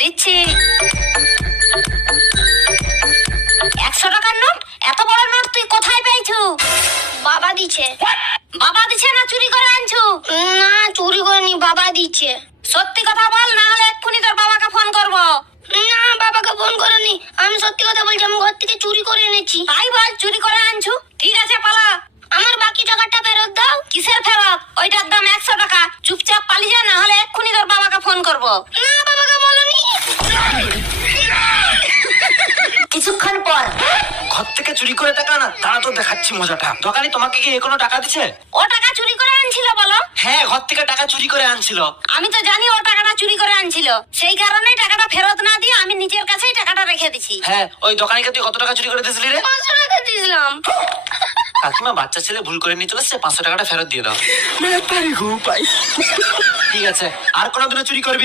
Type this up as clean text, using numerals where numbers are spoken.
দিচ্ছি। 100 টাকার নোট? এত বড় নোট তুই কোথায় পেয়েছু? বাবা দিচ্ছে। বাবা দিছে না চুরি করে আনছু? না, চুরি করিনি, বাবা দিচ্ছে। সত্যি কথা বল, না হলে এক্ষুনি তোর বাবাকে ফোন করবো। না, বাবাকে ফোন করিনি, আমি সত্যি কথা বলছি, আমি ঘর থেকে চুরি করে এনেছি। তাই বল, চুরি করে আনছু? ঠিক আছে, পালা। আমার বাকি টাকাটা ফেরত দাও। কিসের ফেরত? ওইটার দাম 100 টাকা। চুপচাপ পালিয়ে যা, না হলে এক্ষুনি তোর বাবাকে ফোন করবো। না, বাবাকে বলনি। কিছুক্ষণ পর ঘর থেকে চুরি করে টাকা না, তারা তো দেখাচ্ছি মজাটা। দোকানি তোমাকে কি কোনো টাকা দিছে? ও টাকা চুরি করে আনছিল বলো? হ্যাঁ, ঘর থেকে টাকা চুরি করে আনছিল। আমি তো জানি ও টাকাটা চুরি করে আনছিল, সেই কারণে টাকাটা ফেরত না দিয়ে আমি নিজের কাছেই টাকাটা রেখে দিছি। হ্যাঁ, ওই দোকানিকে তুই কত টাকা চুরি করে দিয়েছিলি রে? 500 টাকা দিয়েছিলাম। কাকিমা, বাচ্চা ছেলে ভুল করে নিয়ে চলে এসেছে, 500 টাকাটা ফেরত দিয়ে দাও। ঠিক আছে, আর কোনোদিনও চুরি করবি